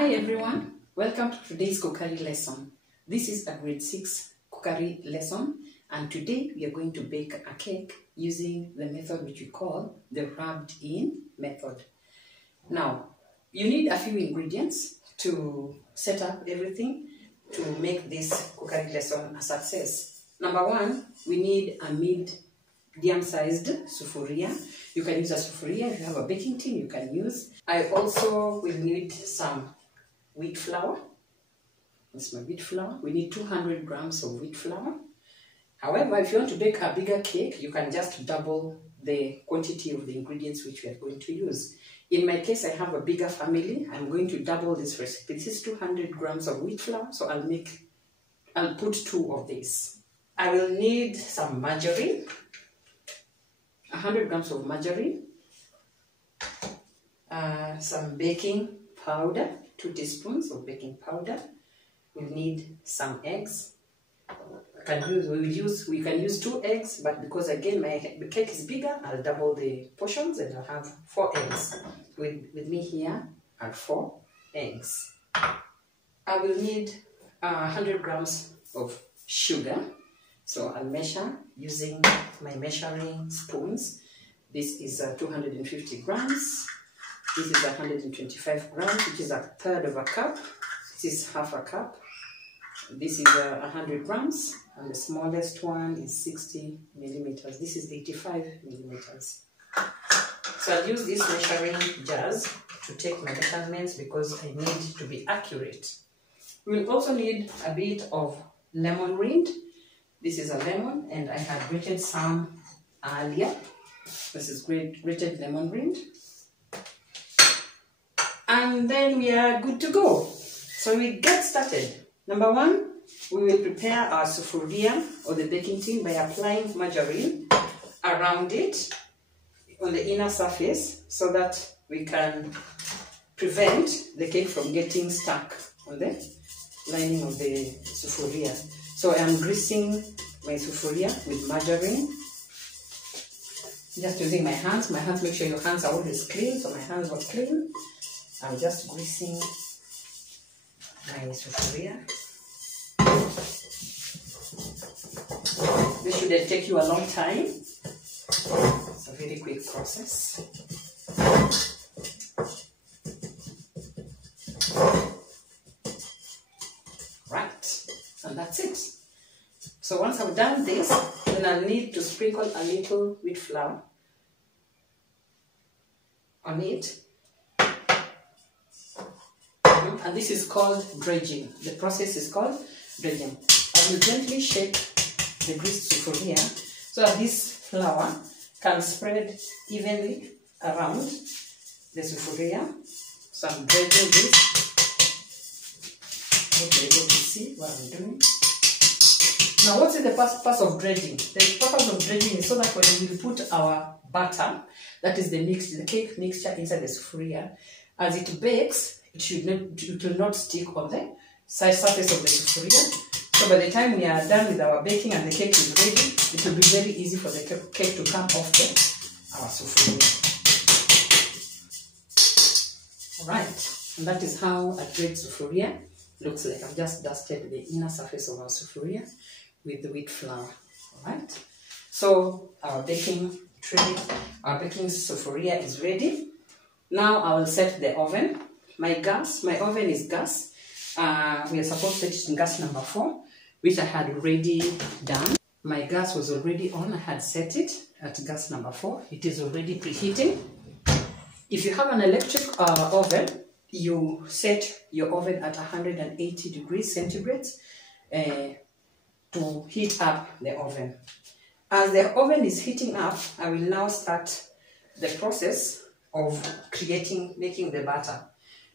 Hi everyone, welcome to today's cookery lesson. This is a grade 6 cookery lesson, and today we are going to bake a cake using the method which we call the rubbed in method. Now, you need a few ingredients to set up everything to make this cookery lesson a success. Number one, we need a medium-sized sufuria. You can use a sufuria. If you have a baking tin, you can use. I also will need some wheat flour. That's my wheat flour. We need 200 grams of wheat flour. However, if you want to bake a bigger cake, you can just double the quantity of the ingredients which we are going to use. In my case, I have a bigger family. I'm going to double this recipe. This is 200 grams of wheat flour, so I'll put 2 of these. I will need some margarine, 100 grams of margarine, some baking powder, 2 teaspoons of baking powder. We need some eggs. We can use 2 eggs, but because again my cake is bigger, I'll double the portions and I'll have 4 eggs. With me here are 4 eggs. I will need 100 grams of sugar. So I'll measure using my measuring spoons. This is 250 grams. This is 125 grams, which is 1/3 of a cup. This is 1/2 cup. This is 100 grams, and the smallest one is 60 millimeters. This is 85 millimeters. So I'll use these measuring jars to take my measurements because I need to be accurate. We'll also need a bit of lemon rind. This is a lemon, and I had grated some earlier. This is grated lemon rind. And then we are good to go. So we get started. Number one, we will prepare our sufuria or the baking tin by applying margarine around it on the inner surface so that we can prevent the cake from getting stuck on the lining of the sufuria. So I am greasing my sufuria with margarine. Just using my hands. Make sure your hands are always clean. So my hands were clean. I'm just greasing my sufuria. This shouldn't take you a long time. It's a very quick process. Right, and that's it. So once I've done this, then I'll need to sprinkle a little wheat flour on it. And this is called dredging. The process is called dredging. I will gently shake the greased sufuria so that this flour can spread evenly around the sufuria. So I'm dredging this. Hope you're able to see what I'm doing. Now, what's the purpose of dredging? The purpose of dredging is so that when we put our batter, that is the cake mixture inside the sufuria, as it bakes, it will not stick on the surface of the sufuria. So by the time we are done with our baking and the cake is ready, it will be very easy for the cake to come off our sufuria. Alright, and that is how a dredged sufuria looks like. I've just dusted the inner surface of our sufuria with the wheat flour. Alright, so our baking tray, our baking sufuria is ready. Now I will set the oven. My oven is gas. We are supposed to set it in gas number 4, which I had already done. My gas was already on. I had set it at gas number 4. It is already preheating. If you have an electric oven, you set your oven at 180 degrees centigrade to heat up the oven. As the oven is heating up, I will now start the process of making the batter.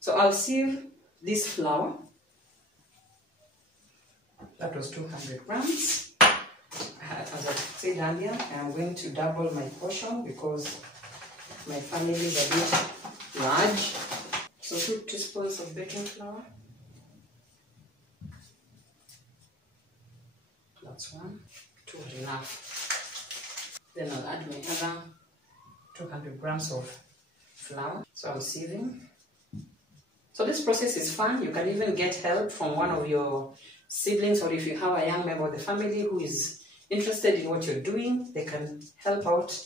So I'll sieve this flour. That was 200 grams. As I said earlier, I'm going to double my portion because my family is a bit large. So 2 teaspoons of baking flour. That's 1, 2 are enough. Then I'll add my other 200 grams of flour. So I'm sieving. So this process is fun. You can even get help from one of your siblings, or if you have a young member of the family who is interested in what you're doing, they can help out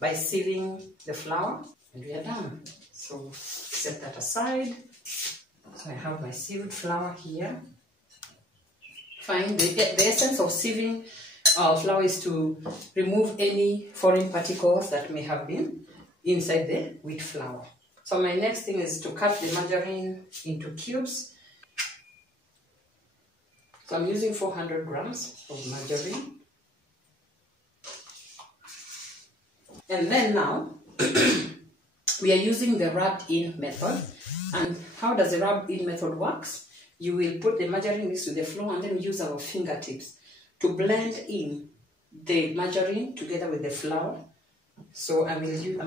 by sieving the flour, and we are done. So set that aside. So I have my sieved flour here. Fine. The essence of sieving flour is to remove any foreign particles that may have been inside the wheat flour. So my next thing is to cut the margarine into cubes. So I'm using 400 grams of margarine. And then now, we are using the rubbed in method. And how does the rubbed in method works? You will put the margarine mix with the flour and then use our fingertips to blend in the margarine together with the flour. So I'm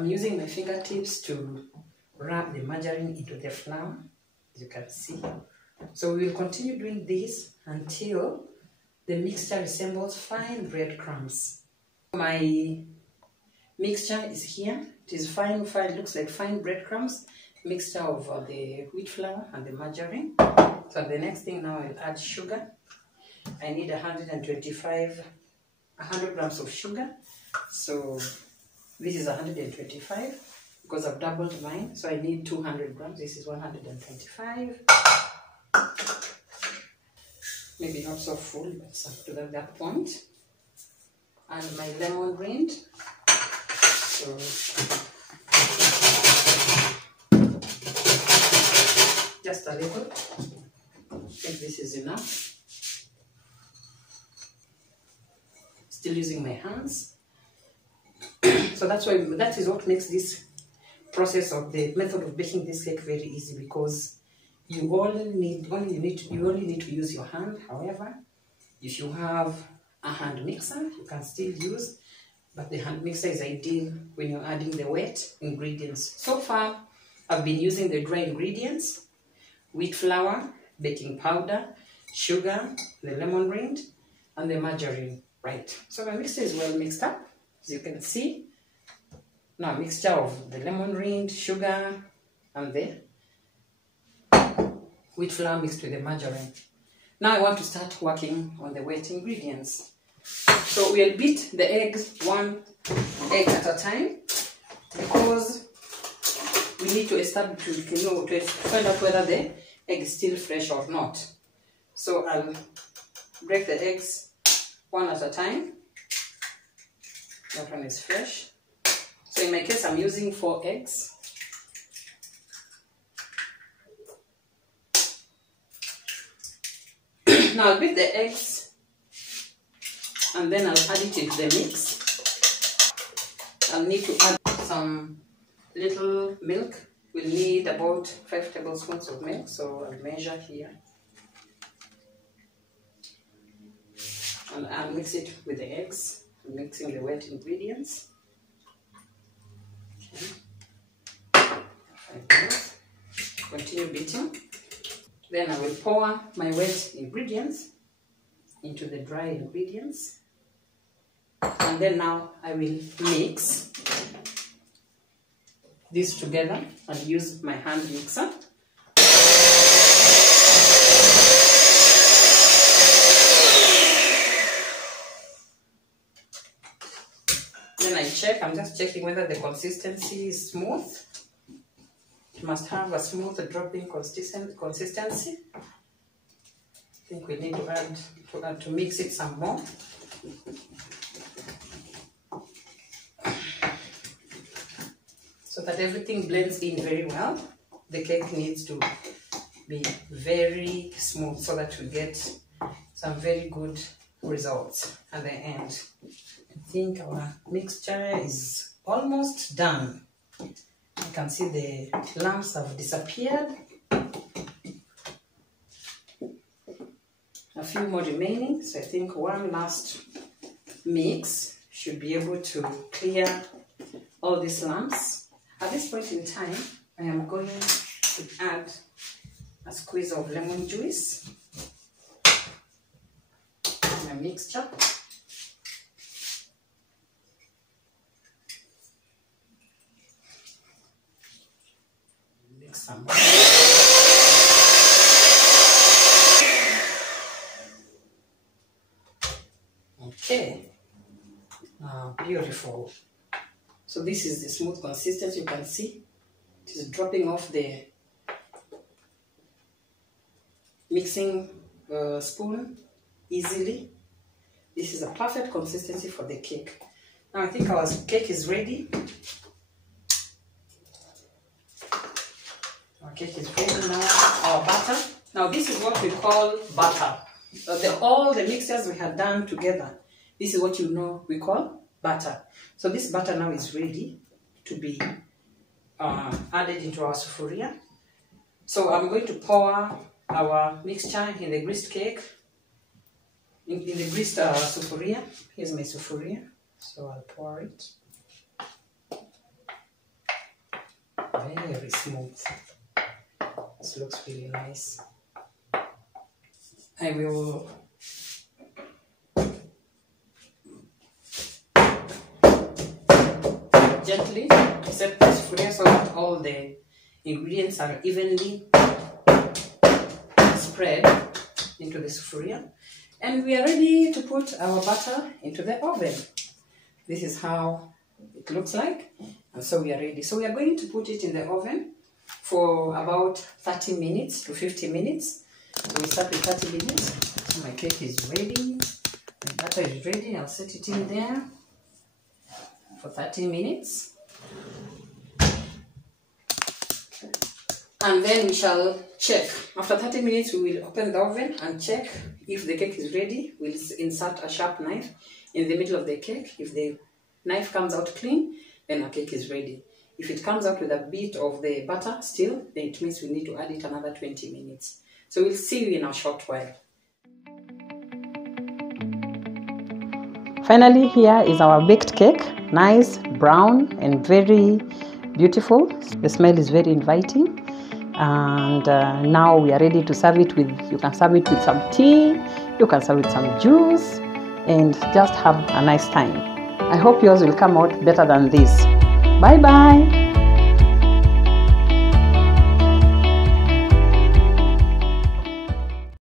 using my fingertips to rub the margarine into the flour, as you can see. So we will continue doing this until the mixture resembles fine breadcrumbs. My mixture is here. It is fine, looks like fine breadcrumbs, mixture of the wheat flour and the margarine. So the next thing now, I'll add sugar. I need 100 grams of sugar. So this is 125 because I've doubled mine. So I need 200 grams. This is 125. Maybe not so full, but up to that point. And my lemon rind. So just a little. I think this is enough. Still using my hands. So that is what makes this process of the method of baking this cake very easy, because you only need to use your hand. However, if you have a hand mixer, you can still use, but the hand mixer is ideal when you're adding the wet ingredients. So far, I've been using the dry ingredients: wheat flour, baking powder, sugar, the lemon rind, and the margarine. Right. So my mixture is well mixed up, as you can see. Now, a mixture of the lemon rind, sugar, and the wheat flour mixed with the margarine. Now I want to start working on the wet ingredients. So we'll beat the eggs, one egg at a time, because we need to establish to find out whether the egg is still fresh or not. So I'll break the eggs one at a time. That one is fresh. So in my case, I'm using 4 eggs. Now I'll beat the eggs and then I'll add it into the mix. I'll need to add some little milk. We'll need about 5 tablespoons of milk, so I'll measure here. And I'll mix it with the eggs, mixing the wet ingredients. Okay. Continue beating. Then I will pour my wet ingredients into the dry ingredients. And then now I will mix this together and use my hand mixer. Then I check, I'm just checking whether the consistency is smooth. It must have a smooth dropping consistency. I think we need to add to mix it some more. So that everything blends in very well. The cake needs to be very smooth so that we get some very good results at the end. I think our mixture is almost done. You can see the lumps have disappeared. A few more remaining, so I think one last mix should be able to clear all these lumps. At this point in time, I am going to add a squeeze of lemon juice to my mixture. Mix some more. Okay. Beautiful. So this is the smooth consistency. You can see it is dropping off the mixing spoon easily. This is a perfect consistency for the cake. Now I think our cake is ready. Our cake is ready now. Our butter. Now this is what we call butter. All the mixtures we had done together, this is what we call butter. So this butter now is ready to be added into our sufuria. So I'm going to pour our mixture in the greased cake, in the greased sufuria. Here's my sufuria. So I'll pour it. Very smooth. This looks really nice. I will gently set the sufuria so that all the ingredients are evenly spread into the sufuria. And we are ready to put our butter into the oven. This is how it looks like. And so we are ready. So we are going to put it in the oven for about 30 minutes to 50 minutes. So we start with 30 minutes. So my cake is ready. My butter is ready. I'll set it in there for 30 minutes. And then we shall check. After 30 minutes, we will open the oven and check if the cake is ready. We'll insert a sharp knife in the middle of the cake. If the knife comes out clean, then our cake is ready. If it comes out with a bit of the butter still, then it means we need to add it another 20 minutes. So we'll see you in a short while. Finally, here is our baked cake. Nice, brown, and very beautiful. The smell is very inviting. And now we are ready to serve it with, you can serve it with some tea, you can serve it with some juice, and just have a nice time. I hope yours will come out better than this. Bye bye.